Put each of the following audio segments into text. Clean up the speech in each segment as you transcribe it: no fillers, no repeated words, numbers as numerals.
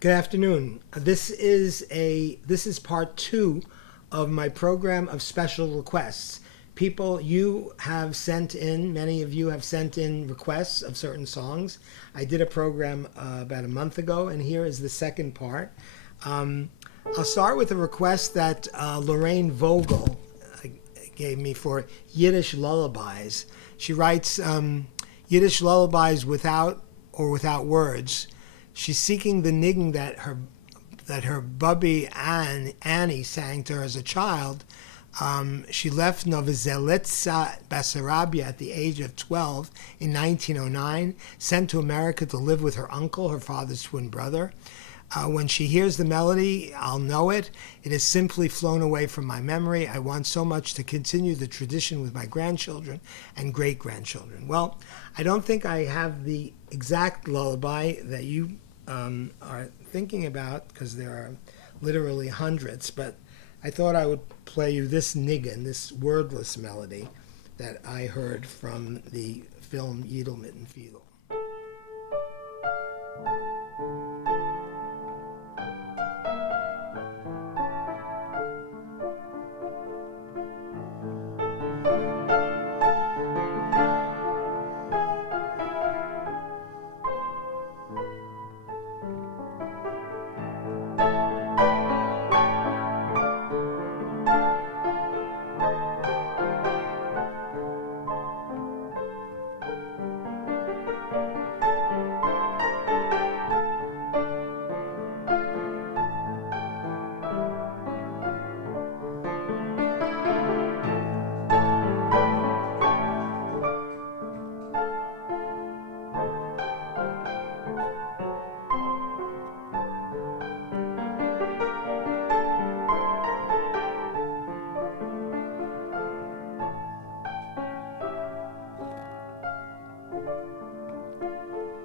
Good afternoon. This is part two of my program of special requests. People, many of you have sent in requests of certain songs. I did a program about a month ago, and here is the second part. I'll start with a request that Lorraine Vogel gave me for Yiddish lullabies. She writes Yiddish lullabies without words. She's seeking the niggin that her bubby Annie sang to her as a child. She left Novozelitsa, Bessarabia at the age of 12 in 1909, sent to America to live with her uncle, her father's twin brother. When she hears the melody, I'll know it. It has simply flown away from my memory. I want so much to continue the tradition with my grandchildren and great-grandchildren. Well, I don't think I have the exact lullaby that you are thinking about, because there are literally hundreds, but I thought I would play you this niggin, this wordless melody that I heard from the film Edelman Field.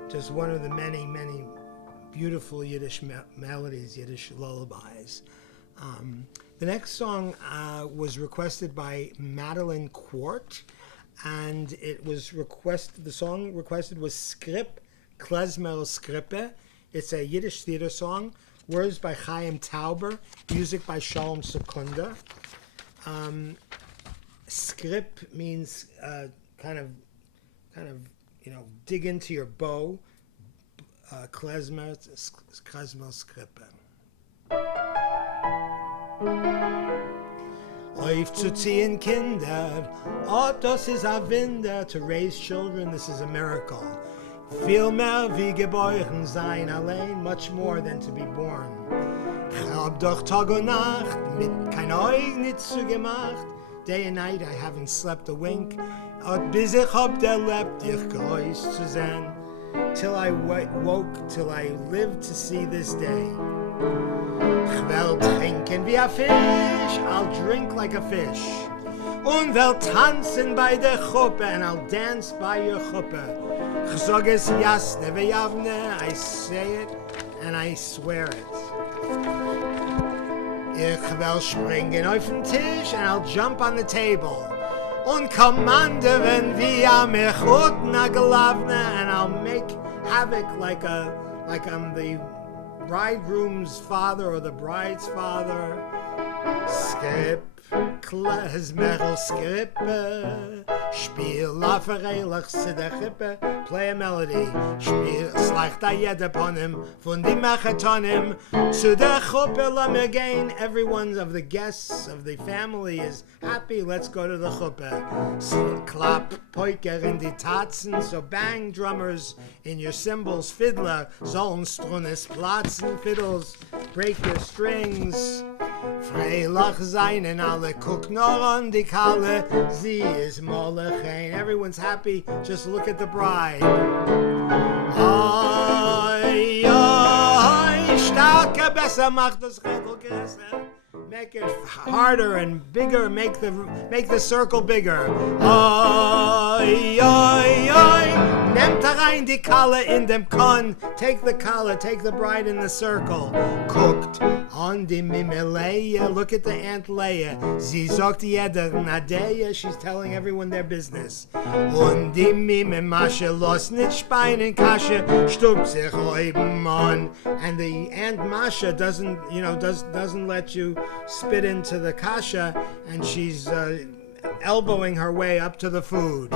Just one of the many, many beautiful Yiddish melodies, Yiddish lullabies. The next song was requested by Madeline Quart, and the song requested was Skrip, Klezmer Skrippe. It's a Yiddish theater song, words by Chaim Tauber, music by Shalom Sekunda. Skrip means kind of dig into your bow. Klezmer Skrippe. Aufzuziehen Kinder, oh, das ist a Wunder. To raise children, this is a miracle. Viel mehr wie geboren sein allein, much more than to be born. Ich hab doch Tag und Nacht mit kein Auge nicht zugemacht. Day and night I haven't slept a wink. Und bis ich hab erlebt, dich groß zu sein. Till I woke, till I lived to see this day. Ich will trinken wie a Fisch, I'll drink like a fish. Und will tanzen bei der Chuppe, and I'll dance by your Chuppe. Ich sag es jasne wie Javne, I say it and I swear it. Ich will springen auf den Tisch, and I'll jump on the table. Und kommanderen wie a Mechut na Glavne, and I'll make havoc like I'm the bridegroom's father or the bride's father. Skrip, Klezmer Skrippe, spiel auf Ehrlich zu der Chippe, play a melody, spiel slacht a jeder Ponim, von die Mechatonim, zu der Chuppe lam again. Everyone of the guests of the family is happy, let's go to the Chuppe. So clap, poiker in die Tatzen, so bang drummers in your cymbals, fiddler, sollen strunes platzen, fiddles, break your strings. Freilach seinen alle, guck nur an die Kalle, sie ist Molechein. Everyone's happy, just look at the bride. Oi, oi, starke, besser macht das Redel größer. Make it harder and bigger, make the circle bigger. Oi, oi, oi. Nehmt rein die Kalle in dem Kon. Take the Kalle, take the bride in the circle. Guckt On die Mimeleia, look at the Aunt Leia. Sie sagt jeder Nadeia, she's telling everyone their business. Und die Mime Masche los nicht Speinen Kasche, stupt sich oben on. And the Aunt Masha doesn't let you spit into the kasha, and she's elbowing her way up to the food.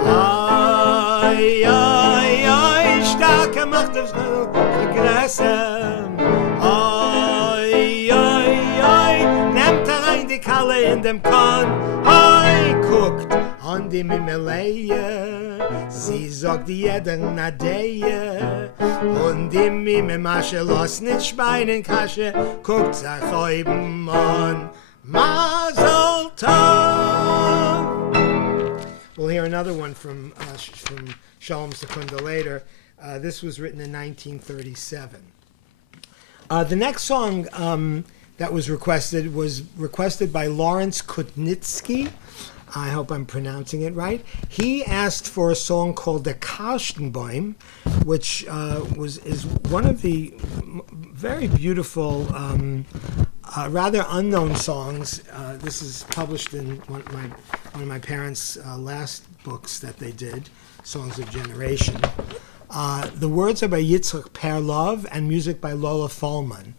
Ay, ay, ay, starke Macht aufs Regressem. Ay, ay, ay, nehmt rein die Kalle in dem Kahn. Ay, guckt an die Mimeleie, sie sagt jeder Nadeie. Und die Mime Masche los nicht Speinen Kasche, guckt sich oben an. Mazel Tov. We'll hear another one from Shalom Sekunda later. This was written in 1937. The next song that was requested by Lawrence Kutnitsky. I hope I'm pronouncing it right. He asked for a song called "Der Karstenbaum," which is one of the very beautiful, rather unknown songs. This is published in one of my parents' last books that they did, Songs of Generation. The words are by Yitzhak Perlov and music by Lola Fallman.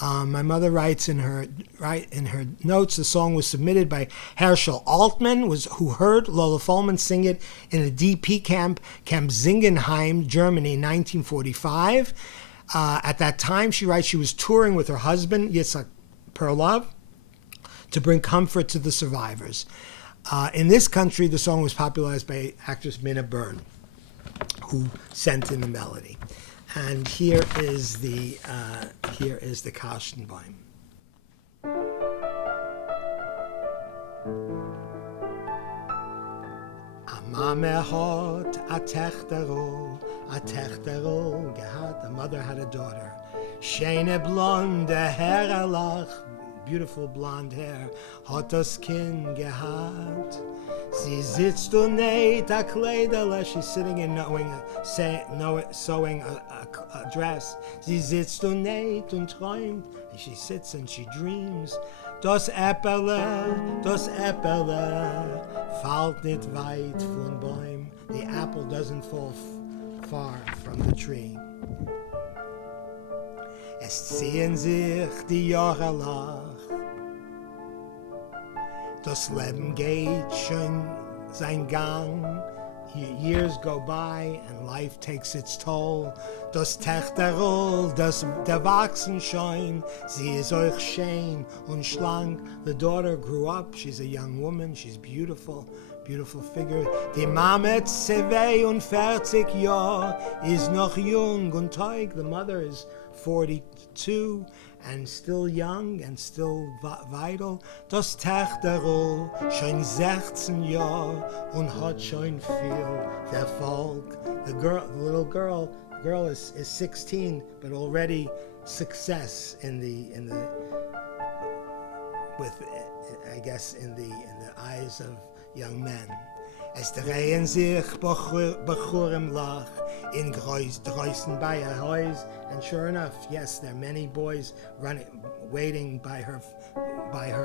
My mother writes in her notes, the song was submitted by Herschel Altman, who heard Lola Fallman sing it in a DP Camp Zingenheim, Germany, 1945. At that time, she writes, she was touring with her husband, Yitzhak Perlov, to bring comfort to the survivors. In this country, the song was popularized by actress Minna Byrne, who sent in the melody. And here is the Karstenbaum. A Mame hat a Techtero gehabt. The mother had a daughter. Schöne blonde Haarlach, beautiful blonde hair, hat das Kind gehabt. Sie sitzt und näht a Kleiderle. She's sitting and sewing a dress. Sie sitzt und näht und träumt. And she sits and she dreams. Das Äpperle fällt nicht weit von Bäum. The apple doesn't fall far from the tree. Es ziehen sich die Jahre lang. Das Leben geht schon sein Gang. Years go by and life takes its toll. Das Techterl, der wachsen schon. Sie ist euch schön und schlank. The daughter grew up. She's a young woman. She's beautiful. Beautiful figure. Die Mama 42 Jahre ist noch jung und teug. The mother is 42 and still young and still vital. Das Techterl schon 16 Jahre und hat schon viel Erfolg. The little girl is 16, but already success in the eyes of young men. Es drehen sich Bechurim lach in Greußen by a Haus, and sure enough, yes, there are many boys waiting by her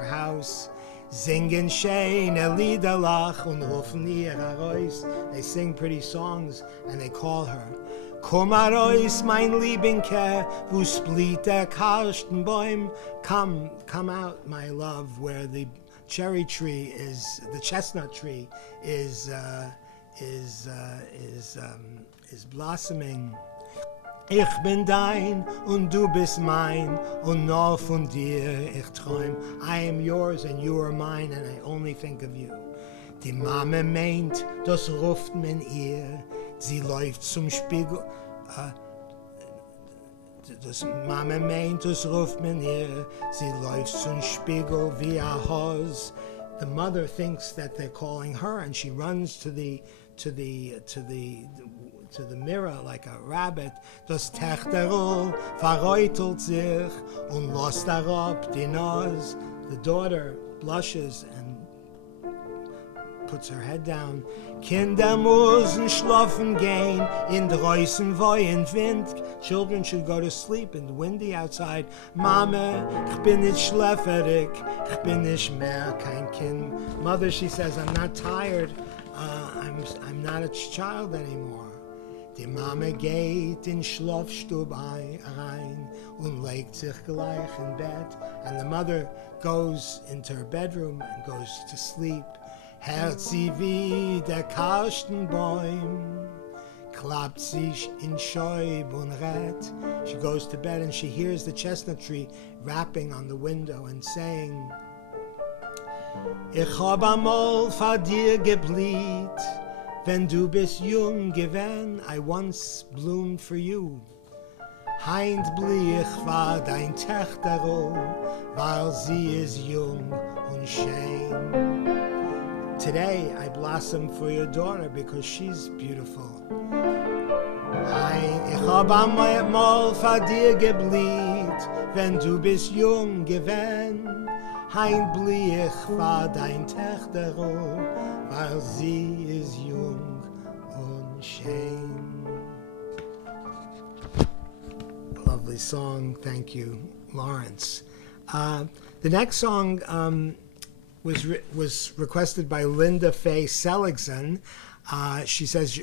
house. Singen schöne Liederlach und rufen ihr heraus. They sing pretty songs and they call her. Komm heraus, mein Liebenke, wo split der Karstenbaum. Come out, my love, where the cherry tree the chestnut tree is blossoming. Ich bin dein und du bist mein und nur von dir ich träum. I am yours and you are mine and I only think of you. Die Mama meint, das ruft man ihr. Sie läuft zum Spiegel. Das Mama meint, das ruft man ihr. Sie läuft zum Spiegel wie a Haus. The mother thinks that they're calling her, and she runs to the mirror like a rabbit. Das Techterl verreutelt sich und lässt herab die Nase. The daughter blushes and puts her head down. Kinder müssen schlafen gehen in draußen wohin Wind. Children should go to sleep in the windy outside. Mama, ich bin nicht schläferig, ich bin nicht mehr kein Kind. Mother, she says, I'm not tired. I'm not a child anymore. Die Mama geht in Schlafstube rein und legt sich gleich in Bett. And the mother goes into her bedroom and goes to sleep. Hört sie wie der Karstenbäum, klappt sich in Scheub und rät. She goes to bed and she hears the chestnut tree rapping on the window and saying, Ich hab einmal vor dir geblüht, wenn du bist jung gewesen, I once bloomed for you. Heint blüh ich war dein Töchterl, weil sie ist jung und schön. Today I blossom for your daughter because she's beautiful. Ich hab einmal vor dir geblüht, wenn du bist jung gewesen. Heint blüh ich war dein Töchterl, weil sie ist jung und schön. Lovely song, thank you, Lawrence. The next song was requested by Linda Faye Seligson. She says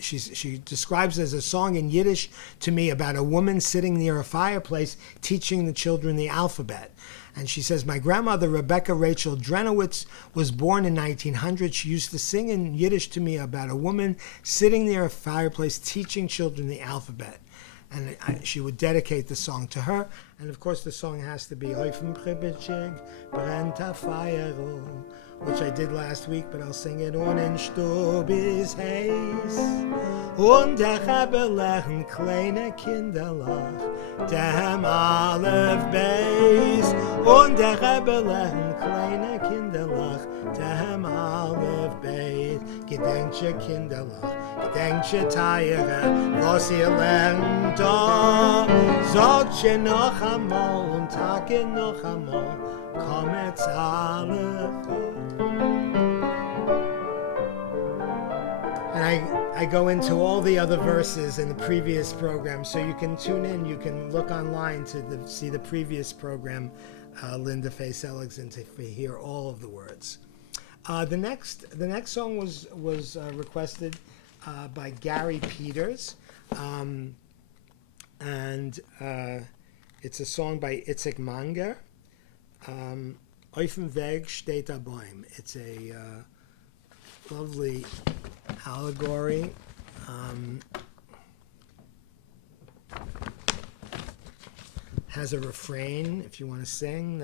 she describes it as a song in Yiddish to me about a woman sitting near a fireplace teaching the children the alphabet. And she says, my grandmother, Rebecca Rachel Drenowitz, was born in 1900. She used to sing in Yiddish to me about a woman sitting near a fireplace teaching children the alphabet. And she would dedicate the song to her. And of course the song has to be Oifem Pribichig, brennt a fire, which I did last week, but I'll sing it on in Stub is heiß. Und der Rebellechen kleine Kinderlach, dem Aleph Beis. Und der Rebellechen kleine Kinderlach, dem Aleph Beis. Gedenkje Kinderlach, gedenkje Teiere, was ihr lernt da. Sagt ihr noch einmal und Tage noch einmal, kommet's alle gut. And I go into all the other verses in the previous program, so you can tune in, you can look online to see the previous program, Linda Faye Seligson, to hear all of the words. The next song was requested by Gary Peters, and it's a song by Itzik Manger. Auf dem Weg steht der Baum. It's a lovely allegory. Has a refrain if you want to sing.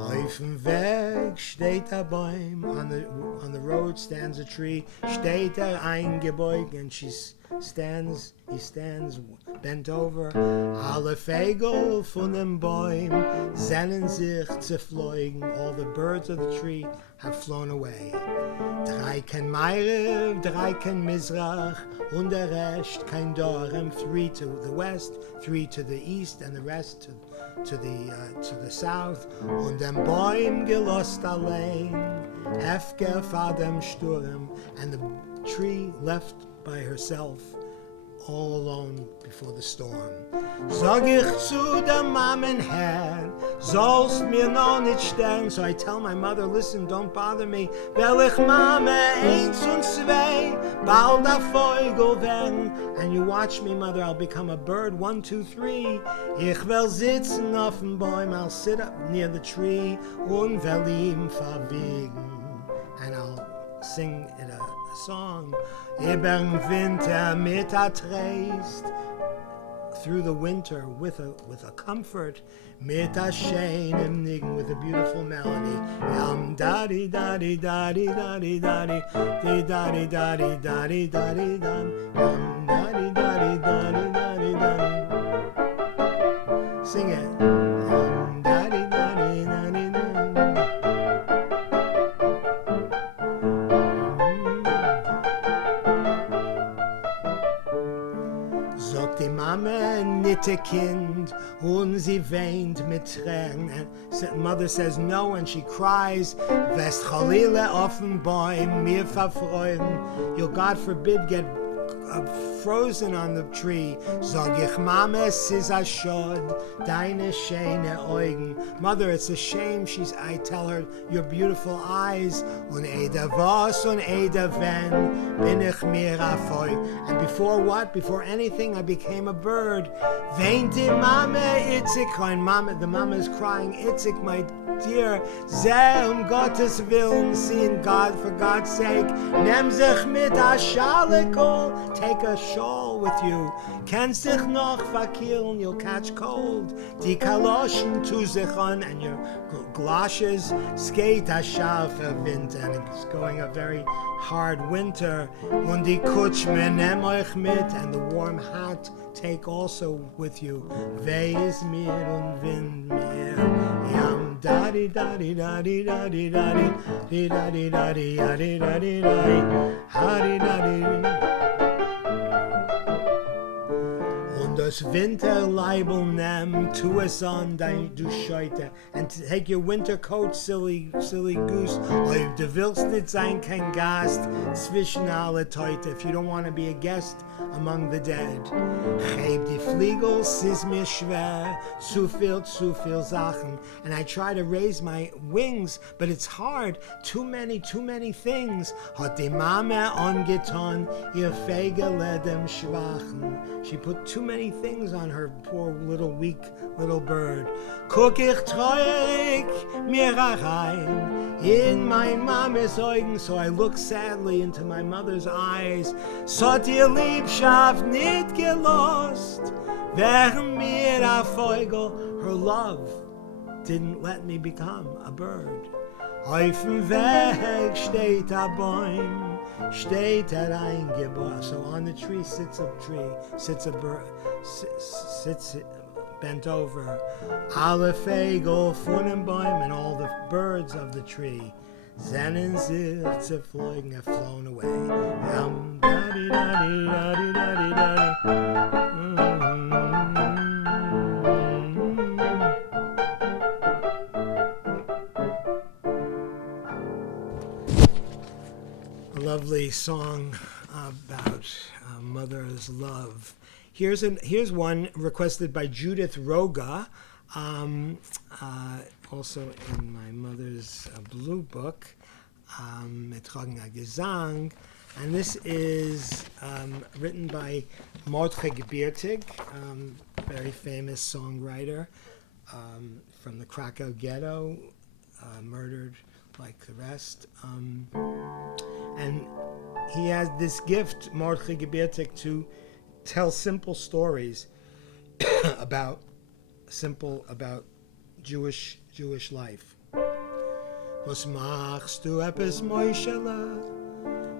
Auf dem Weg steht der Baum, on the road stands a tree, steht eingebeugt, and he stands bent over. Alle Vögel von dem Baum sehnen sich zu fliegen, all the birds of the tree have flown away. Drei kein Meirev, drei kein Mizrach, und der Rest kein Dorem, 3 to the west, 3 to the east, and the rest to the south. Und dem Baum gelost allein, Hefke vor dem Sturm, and the tree left by herself, all alone before the storm. Sag ich zu der Mammen Herr, sollst mir noch nicht sterben. So I tell my mother, listen, don't bother me. Weil ich Mame 1 und 2, bald a Vogel werden. And you watch me, mother, I'll become a bird, 1, 2, 3. Ich will sitzen auf dem Baum, I'll sit up near the tree und will ihm verwegen. And I'll sing it a song. Ibern Winter mit a Trist, through the winter with a comfort, mit a scheinem Nigen, with a beautiful melody. Yam daddy daddy daddy daddy daddy daddy daddy daddy daddy daddy dum. Yam daddy daddy daddy daddy daddy. Sing it. Yam daddy daddy daddy daddy. dritte Kind und sie weint mit Tränen. Mother says no and she cries. West Chalile offen Bäum mir verfreuen. You'll God forbid get frozen on the tree. Sag ich Mama, es ist a Schod, deine schöne Augen. Mother, it's a shame. I tell her, your beautiful eyes. Und Eda was und Eda wenn, bin ich mir afoi. And before what? Before anything, I became a bird. Weint die Mama, Itzik, crying Mama. The Mama is crying, Itzik, my dear. Sehr Gottes Willen, seeing God, for God's sake. Nimm sich mit a Schalekol. Take a shawl with you. Kannst dich noch verkehren, you'll catch cold. Die Kaloschen tu sich an, and your galoshes skate a scharfer Winter, and it's going a very hard winter. Und die Kutschme nehm euch mit, and the warm hat take also with you. Weh is mir und wind mir. Yam daddy daddy daddy daddy daddy daddy daddy daddy daddy daddy daddy. Das Winterleibel nimm, tu es an dein du Scheute, and take your winter coat, silly goose. Ob du willst nicht sein kein Gast zwischen alle Teute, if you don't want to be a guest among the dead. Heb die Fliegel, es ist mir schwer, zu viel Sachen, and I try to raise my wings, but it's hard, too many things. Hat die Mama angetan, ihr Fegele dem Schwachen. She put too many things on her poor weak little bird. Guck ich treurig mir rein in mein Mamas Augen, so I look sadly into my mother's eyes. So ihr Liebschaft nicht gelost, wären mir a Vogel. Her love didn't let me become a bird. Auf dem Weg steht a Baum, steht eingebaut. So on the tree sits a bird, sits bent over. Alle Vögel von dem Baum and all the birds of the tree. Sennen sich zerflogen, have flown away. Daddy, daddy, daddy, daddy, daddy. A lovely song about mother's love. Here's one requested by Judith Roga, also in my mother's blue book, Metragen Gesang, and this is written by Mlotek Gebiertig, very famous songwriter from the Krakow ghetto, murdered like the rest. And he has this gift, Mlotek Gebiertig, to tell simple stories about Jewish life. Was machst du etwas, Moishele?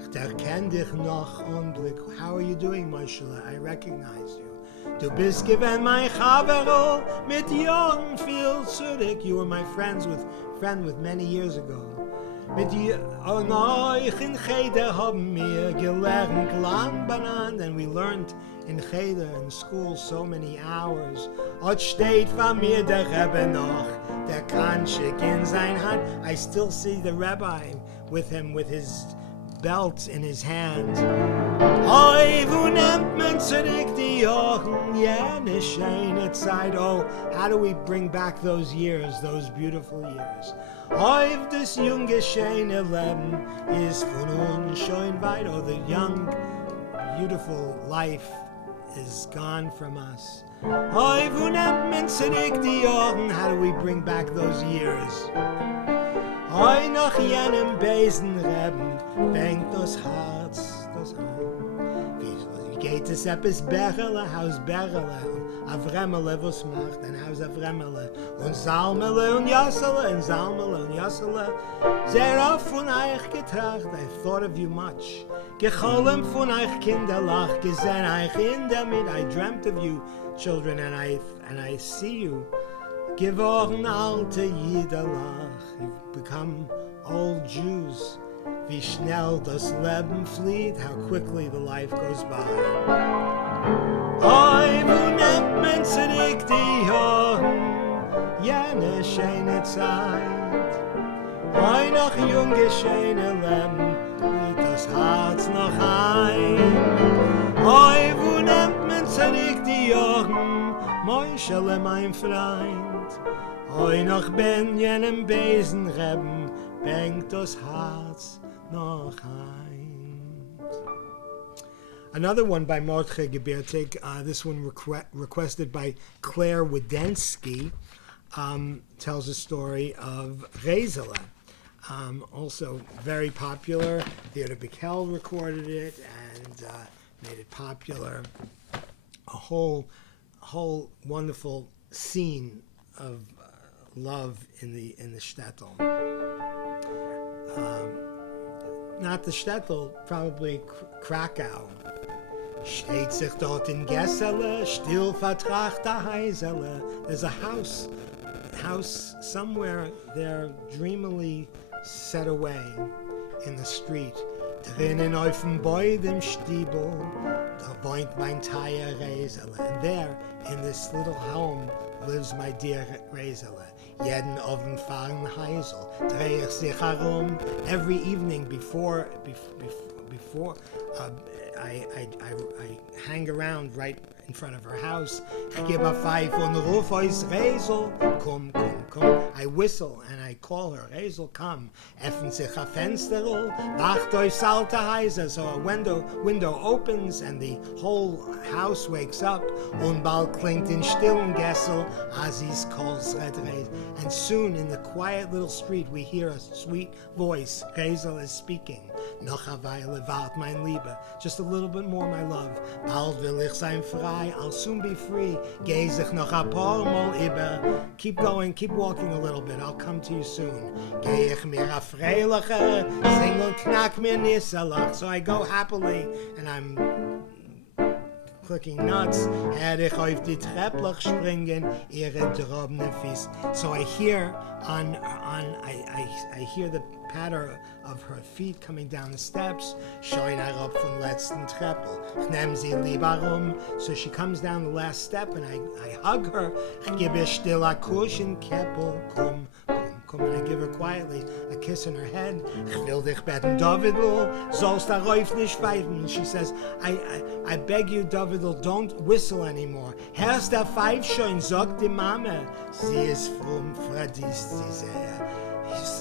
Ich erkenn dich noch Augenblick. How are you doing, Moishele? I recognize you. Du bist gewesen mein Chavero mit Yiddish Field zurück. You were my friend with many years ago. Mit euch in Cheder haben wir gelernt lang banan, and we learned in Cheder in school so many hours. Ot steht von mir der Rebbe noch, der Kanschik in sein Hand. I still see the rabbi with him with his belt in his hand. Oi, wo nimmt man zurück die Jochen, jene schöne Zeit. Oh, how do we bring back those years, those beautiful years? Oi, das junge schöne Leben ist von uns schon weit. Oh, the young, beautiful life is gone from us. Oi, wo nimmt man zurück die Jochen, how do we bring back those years? Oi, noch jenem Besenreben fängt das Herz, das ein. Wie geht es etwas Berrele, how's Berrele? Avremele, was macht, and how's Avremele? Und Zalmele und Yassele, and Zalmele und Yassele. Sehr oft von euch getracht, I thought of you much. Gecholem von euch Kinderlach, gesehen euch in damit, I dreamt of you, children, and I see you. Geworden alte Jidelach, you've become old Jews. Wie schnell das Leben flieht, how quickly the life goes by. Oi, wo nimmt men zurück die Jahren, jene schöne Zeit. Hoi noch junge, schöne Leben, geht das Herz noch ein. Hoi, wo nimmt men zurück die Jahren, Meuschele, mein Freund. Hoi noch ben jenem Besenreben, bängt das Herz noch ein. Another one by Mordechai Gebirtig, this one requested by Claire Widensky, tells a story of Rezela. Also very popular. Theodor Bickel recorded it and made it popular. A whole wonderful scene of love in the shtetl. Not the shtetl, probably Krakow. Steht sich dort in Gessele, still vertracht der Heisele. There's a house somewhere there, dreamily set away in the street. Drinnen auf dem Boi dem Stiebel, da wohnt mein Teier Rezele. And there, in this little home, lives my dear Rezele. Jeden Abend fahren Heisel, dreh ich sich herum. Every evening before I hang around right in front of her house. I give a five on the roof, Rezel, come. I whistle and I call her, Rezel, come. Öffnet sich a Fenster, wacht euch salte Heise. So a window opens and the whole house wakes up. Und bald klingt in stillen Gessel, Aziz calls Rezel. And soon in the quiet little street we hear a sweet voice. Rezel is speaking. Noch a Weile wart mein Liebe, just a little bit more, my love. Bald will ich sein frei, I'll soon be free. Geh sich noch a paar Mal über. Keep going, keep walking a little bit, I'll come to you soon. Geh ich mir a freiliche, sing und knack mir Nisselach. So I go happily, and I'm clicking nuts. Hätte ich auf die Trepplach springen, ihre drobne Fies. So I hear I hear the patter of her feet coming down the steps. Schein herab vom letzten Treppel. Ich nehm sie lieber So she comes down the last step and I hug her. Ich gebe ihr still a Kuss in Keppel. Komm, and I give her quietly a kiss on her head. Ich will dich beten, Davidl, sollst darauf nicht pfeifen. She says, I beg you, Davidl, don't whistle anymore. Hörst der Pfeif schon, sagt die Mama. Sie ist fromm, verdiest sie sehr.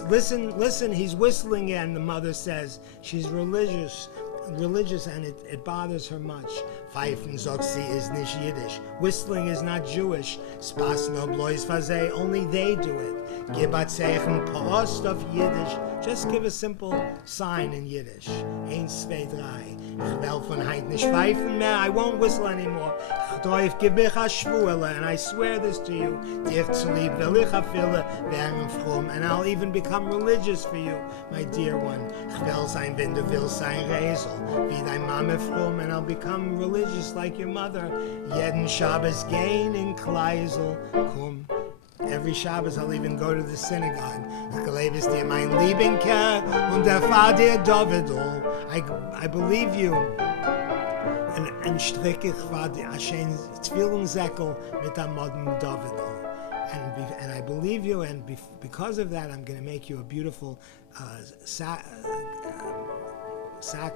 Listen, he's whistling again, the mother says. She's religious and it bothers her much. Pfeifen, sagt sie, is nicht Yiddish. Whistling is not Jewish. Spas no blois fazeh, only they do it. Gib a Zeichen Prost of Yiddish. Just give a simple sign in Yiddish. 1, 2, 3. Ich will von heint nicht pfeifen mehr, I won't whistle anymore. Ich drauf gib ich a Schwule, and I swear this to you. Dich zu lieb will ich a Fille, werden fromm, and I'll even become religious for you, my dear one. Ich will sein, wenn du willst sein Rezel. Wie dein Mama fromm, and I'll become religious like your mother. Jeden Shabbos gehen in Kleisel. Komm. Every Shabbos I'll even go to the synagogue. Ich glaube es dir, mein Liebenker, und der Vater Davidl. I believe you. And strick ich war die Ashen Zwillensäckel mit der Modern Davidl. And I believe you, and because of that, I'm going to make you a beautiful sack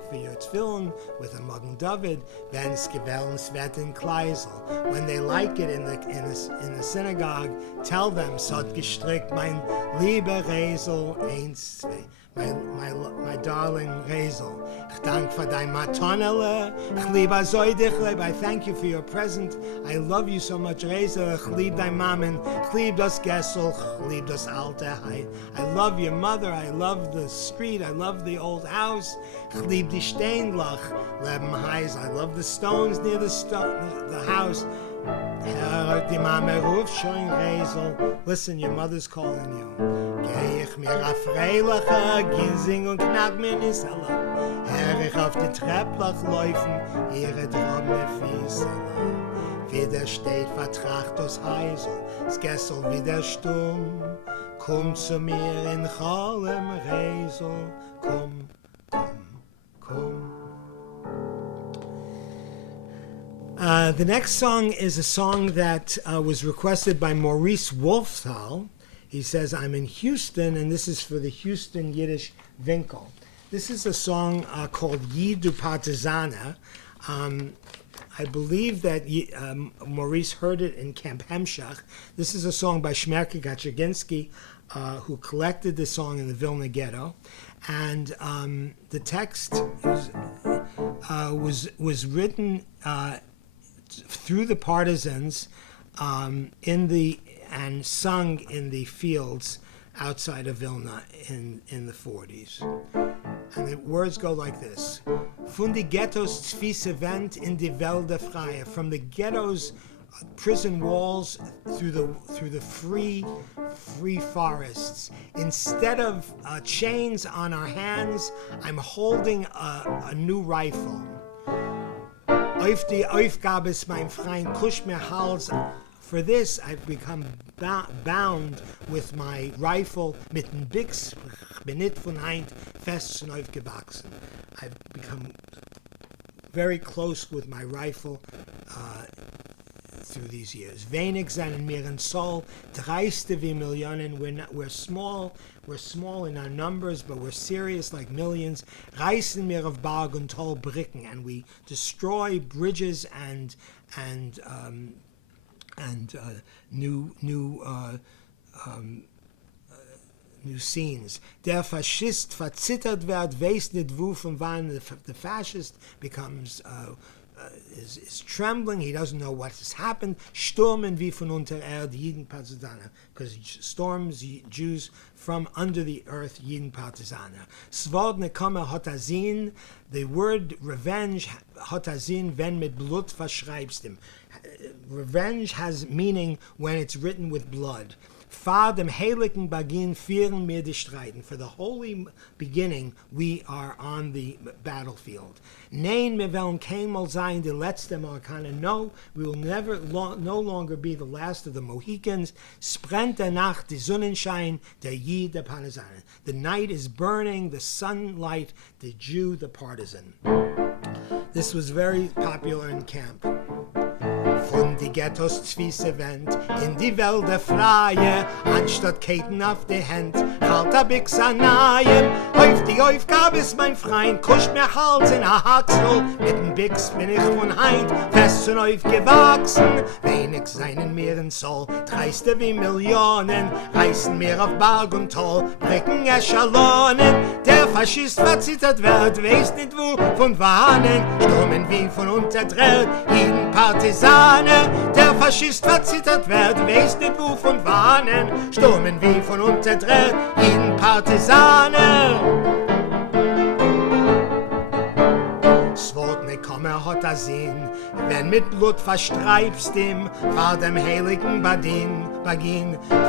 for your tefillin with a Magen David, then skivellen svet in Kleisel. When they like it in the synagogue, tell them, sot gestrickt mein lieber Rezel, 1, 2. My darling Rezel. Ich dank für dein Matonele. Ich liebe so dich, I thank you for your present. I love you so much, Rezel. Ich liebe dein Mammen. Ich liebe das Gessel. Ich liebe das alte Heid. I love your mother. I love the street. I love the old house. Ich liebe die Steinlach. Leben heiß. I love the stones near the house. Die Mama ruft schon, Rezel. Listen, your mother's calling you. Geh ich mir a freiliche, ginsing und knack mir Nissala. Hör ich auf die Trepplach laufen, ihre drobne Füße. Wieder steht vertracht das Heisel, das Gessel wieder stumm. Komm zu mir in Cholem, Rezel. Komm. The next song is a song that was requested by Maurice Wolfthal. He says, I'm in Houston, and this is for the Houston Yiddish Winkel. This is a song called Yid du Partizane. I believe that Maurice heard it in Camp Hemshach. This is a song by Shmerke Gachaginsky, who collected this song in the Vilna Ghetto. And the text was written through the partisans and sung in the fields outside of Vilna in the 40s. And the words go like this. Von die Ghettos Zwiese Wend in die Wälder freie. From the ghettos, prison walls, through the free forests. Instead of chains on our hands, I'm holding a new rifle. Auf die Aufgabe ist mein Freund, kusch mir Hals. For this, I've become bound with my rifle, mit dem Bix, bin nicht von Heint fest und aufgewachsen. I've become very close with my rifle through these years. Wenig seinen mir in Soul, dreiste wie Millionen. We're small in our numbers, but we're serious like millions. Reißen mir auf Berg und Toll Bricken, and we destroy bridges and new scenes. Der Faschist verzittert wird, weiß nicht wo von wann. The fascist becomes is trembling. He doesn't know what has happened. Stürmen wie von unter Erde, Jiden Partizane, because storms Jews from under the earth, Jiden Partizane. Svordne komme hotazin. The word revenge hotazin, wenn mit Blut verschreibst ihm. Revenge has meaning when it's written with blood. Fahr dem heiligen Beginn führen wir die Streiten. For the holy beginning, we are on the battlefield. Nein, wir wollen keinmal sein die letzte Mohikaner. No, we will no longer be the last of the Mohicans. Sprent der Nacht, die Sonnenschein, der Yid, der Partizane. The night is burning, the sunlight, the Jew, the partisan. This was very popular in camp. Von die Ghettos Zwiese Wend in die Wälder freie, anstatt Keten auf die Hand, halt a Bix an Nahem. Auf die Aufgabe ist mein Freund, kuscht mir Hals in a Haxel, mit dem Bix bin ich von Heint, fest und aufgewachsen. Wenig seinen Meeren soll, dreiste wie Millionen, reißen mir auf Berg und Toll, Brecken Eschalonen. Der Faschist verzittert wird, weiß nicht wo von Wahnen, stürmen wie von unterdreht, jeden Partisan. Der Faschist verzittert wird, weiß nicht wo von Wahnen, stürmen wie von unterdreht, jeden Partisane. Svordne komme hotazin, wenn mit Blut verstreibst ihm, war dem heiligen Beginn,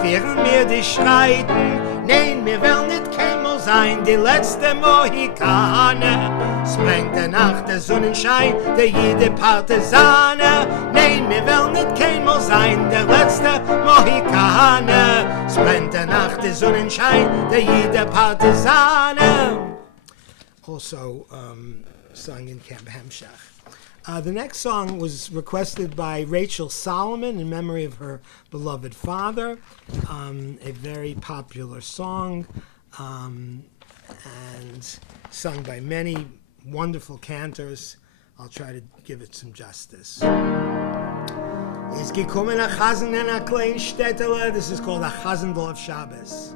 führen mir die Schreiten. Nein, wir wollen nicht keinmal sein, die letzte Mohikane. Sprengt der Nacht der Sonnenschein, der jede Partisane. Nein, wir wollen nicht keinmal sein, der letzte Mohikane. Sprengt der Nacht der Sonnenschein, der jede Partisane. Also, sung in Camp Hemshach. The next song was requested by Rachel Solomon in memory of her beloved father, a very popular song, and sung by many wonderful cantors. I'll try to give it some justice. Is gekommen a Chazen in a klein Städtele. This is called a Chazendorf Shabbos.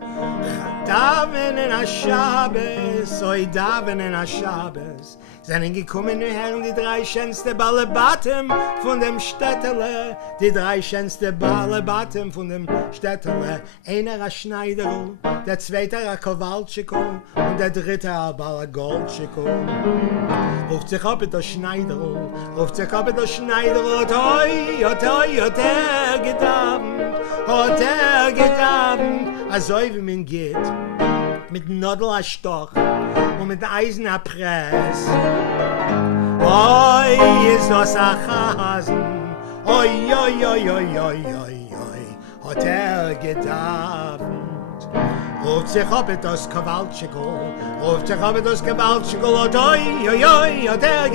Daven in a Shabbos, oi daven in a Shabbos. Seien gekommen die Herren, die drei schönste Balebatem von dem Städtele. Die drei schönste Balebatem von dem Städtele. Einer a Schneiderl, der zweite a Kowalczyko und der dritte a Balagolczyko. Ruft sich ab der Schneiderl, ruft sich ab der Schneiderl, oi, oi, hat gedabend, also wie man geht, mit Nodel a Stoch und mit Eisen a Press. Oi, ist das a Chasen, oi, oi, oi, oi, oi, oi, oi, hat gedabend. ruft sich ab das Kowalschiko, ruft sich ab das Kowalschiko, und oi, oi, oi, hat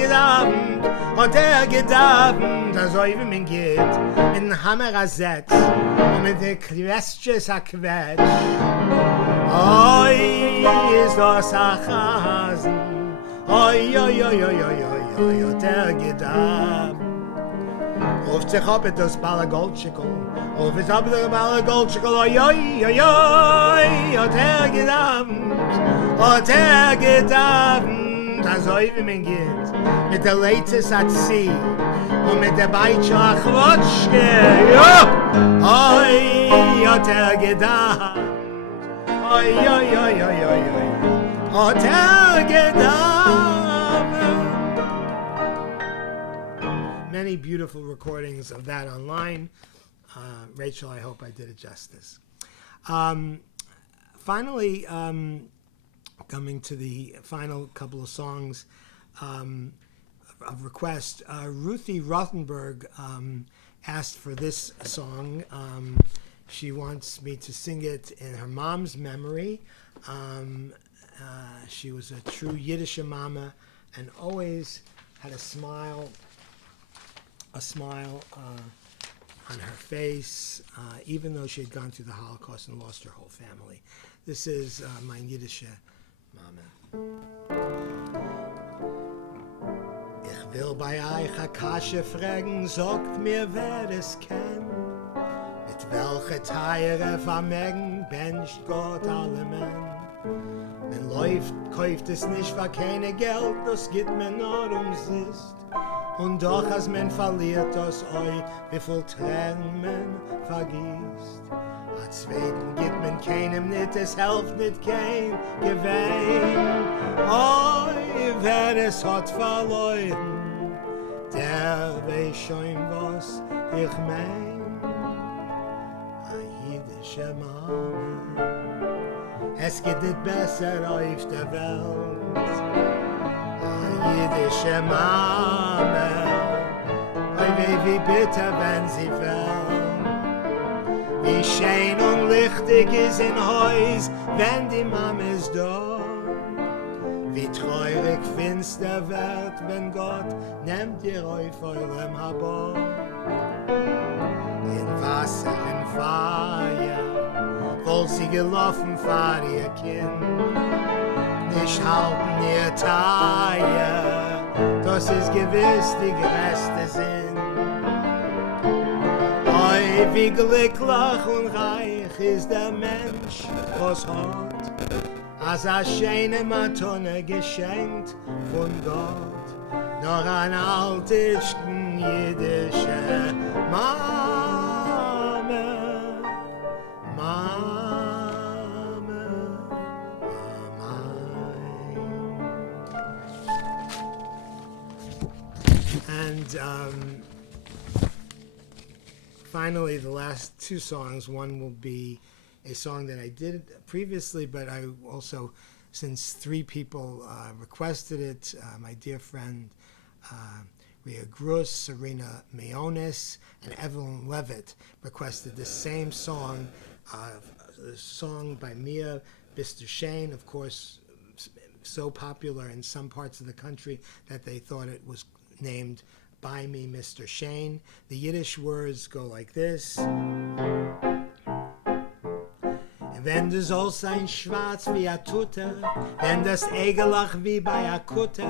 gedabend, als oi, wie man geht, mit dem Hammer ersetzt, und mit den Quetsches quetsch. Oi, ist das a Chasen, oi, oi, oi, oi, oi, oi, hat gedabend. Ruft sich ab das Balagolschiko, ruft sich ab das Balagolschiko, oi, oi, oi, oi, hat gedabend, als oi, wie man geht, mit der Leites at See, und mit der Beitsche a Chwotschke, oi, hat gedabend, oi, oi, oi, oi, oi, oi, hat gedabend. Many beautiful recordings of that online. Rachel, I hope I did it justice. Finally, coming to the final couple of songs of request, Ruthie Rothenberg asked for this song. She wants me to sing it in her mom's memory. She was a true Yiddish mama and always had a smile on her face, even though she had gone through the Holocaust and lost her whole family. This is Mein Yiddish Mama. Ich will bei euch a Kasche fragen, sagt mir, wer es kennt. Mit welcher Teire Vermögen bencht Gott alle Mann. Man läuft, kauft es nicht für keine Geld, das gibt mir nur umsist. Und doch, als man verliert das euch, wie viel Tränen man vergisst. A zweiten gibt man keinem nicht, es helft nicht kein Gewinn. Oi, wer es hat verloren, der weiß schon, was ich mein. A jüdische Mama, es geht nicht besser auf der Welt. Jiddische Mama, oi weh, wie bitter, wenn sie fällt. Wie schön und lichtig ist in Haus, wenn die Mama ist da. Wie treurig finster wird, wenn Gott nimmt ihr auf eurem Habor. In Wasser, in Feuer, wohl sie gelaufen fahr ihr Kind. Nicht halten ihr Teier, das ist gewiss die größte Sinn. Oi, wie glücklich und reich ist der Mensch, was hat, als a schöne Matone geschenkt von Gott, noch ein altischen jüdische Mama, Mama. And finally, the last two songs, one will be a song that I did previously, but I also, since three people requested it, my dear friend Ria Grus, Serena Mayonis, and Evelyn Levitt requested the same song, a song by Mia Bister Shane, of course, so popular in some parts of the country that they thought it was named By Me, Mr. Shane. The Yiddish words go like this. Wenn du sollst sein schwarz wie a Tutte, wenn das Egelach wie bei a Kutte,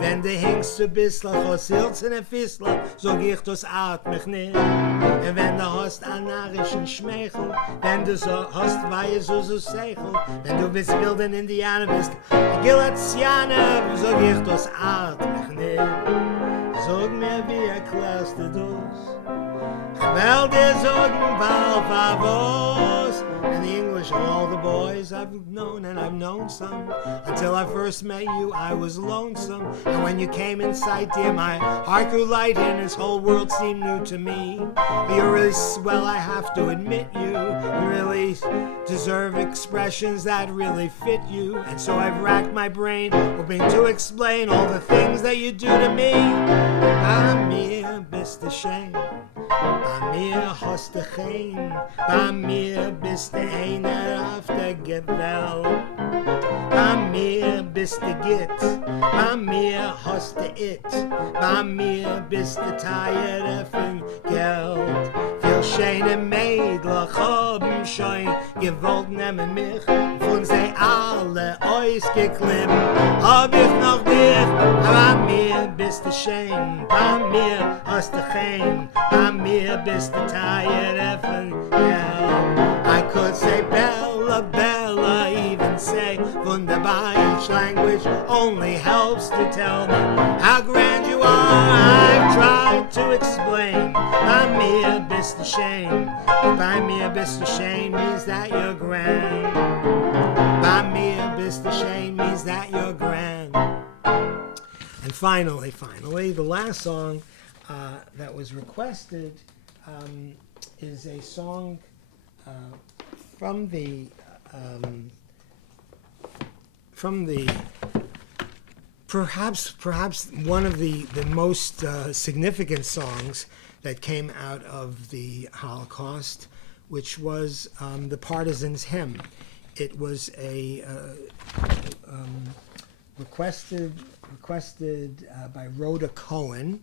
wenn du hängst du bisslach aus Hilzene Fisslach, so ich das Art mich nicht. Wenn du hast a narischen Schmeichel, wenn du so hast weiß so Seichel, wenn du bist wilden Indianer bist, Gilatianer, so ich das Art mich nicht. Sag mir, wie erklärst du das? Ich will dir sagen, was? In the English of all the boys I've known, and I've known some, until I first met you, I was lonesome. And when you came in sight, dear, my heart grew light, and this whole world seemed new to me. You're really swell, I have to admit you really deserve expressions that really fit you. And so I've racked my brain, hoping to explain all the things that you do to me. Bei mir bist du schön, bei mir hast du kein, bei mir bist du einer auf der Gewalt. Bei mir bist du Git, bei mir hast du It, bei mir bist du tired von Geld. Viel schöne Mädel haben schon gewollt nehmen mich, von sie alle ausgeklimmt. Hab ich noch dich, bei mir bist du schön, bei mir hast du kein, bei mir bist du tired von Geld. I could say Bella, Bella, even say wunderbar. Each language only helps to tell me how grand you are. I've tried to explain. By mir bist du schön. By mir bist du schön means that you're grand. By mir bist du schön means that you're grand. And finally, the last song that was requested is a song from the perhaps one of the most significant songs that came out of the Holocaust, which was the Partisan's Hymn. It was a requested by Rhoda Cohen,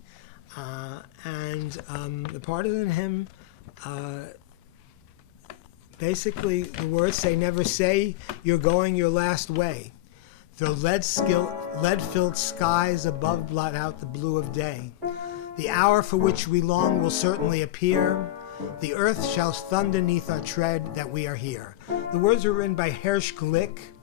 and the Partisan Hymn. Basically, the words say, never say you're going your last way. The lead-filled skies above blot out the blue of day. The hour for which we long will certainly appear. The earth shall thunder neath our tread that we are here. The words were written by Hersch Glick.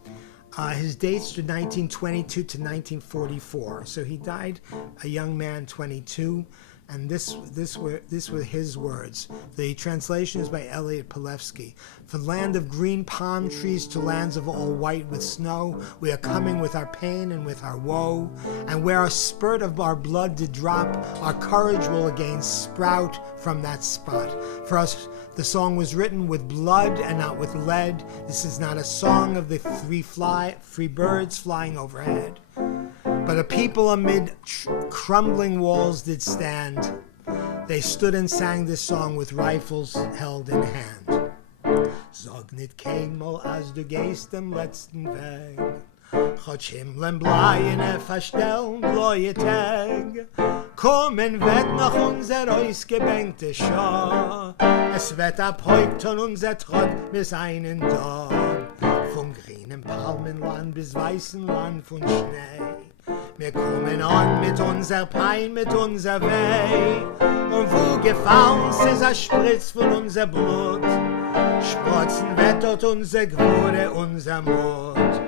His dates to 1922 to 1944. So he died a young man, 22. And this were his words. The translation is by Elliot Palevsky. From land of green palm trees to lands of all white with snow, we are coming with our pain and with our woe. And where a spurt of our blood did drop, our courage will again sprout from that spot. For us, the song was written with blood and not with lead. This is not a song of the free birds flying overhead. But a people amid crumbling walls did stand. They stood and sang this song with rifles held in hand. Sag nit keinmal as du gehst dem letzten Weg. Chotsch Himmeln bleiene verstellen bläue Tag. Kommen wird noch unser ausgebänkte Schau. Es wird abheugt und unser Trott bis einen Tag. Vom grünen Palmenland bis weißen Land von Schnee. Wir kommen an mit unser Pein, mit unser Weh. Und wo gefallen ist ein Spritz von unser Blut. Sprotzen wird dort unser Gwurde, unser Mut.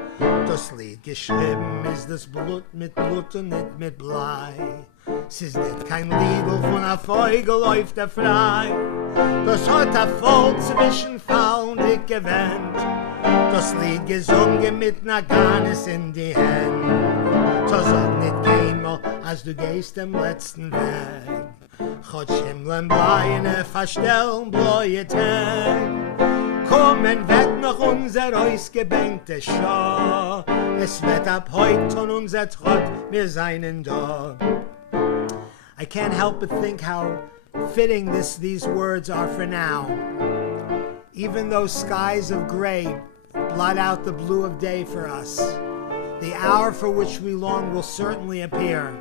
Das Lied geschrieben ist das Blut mit Blut und nicht mit Blei. Es ist nicht kein Liedl von a Vogel läuft er frei. Das hat a Volk zwischen Fall und ich gewähnt. Das Lied gesungen mit ner Garnis in die Hände. So sag nicht keinmal, als du gehst dem letzten Weg. Chotsch Himmeln bleiene verstellen bläue Tag. Kommen wird noch unser ausgebänkte Schau. Es wird abheugt und unser Trott, wir seien da. I can't help but think how fitting these words are for now. Even though skies of gray blot out the blue of day for us, the hour for which we long will certainly appear.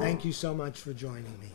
Thank you so much for joining me.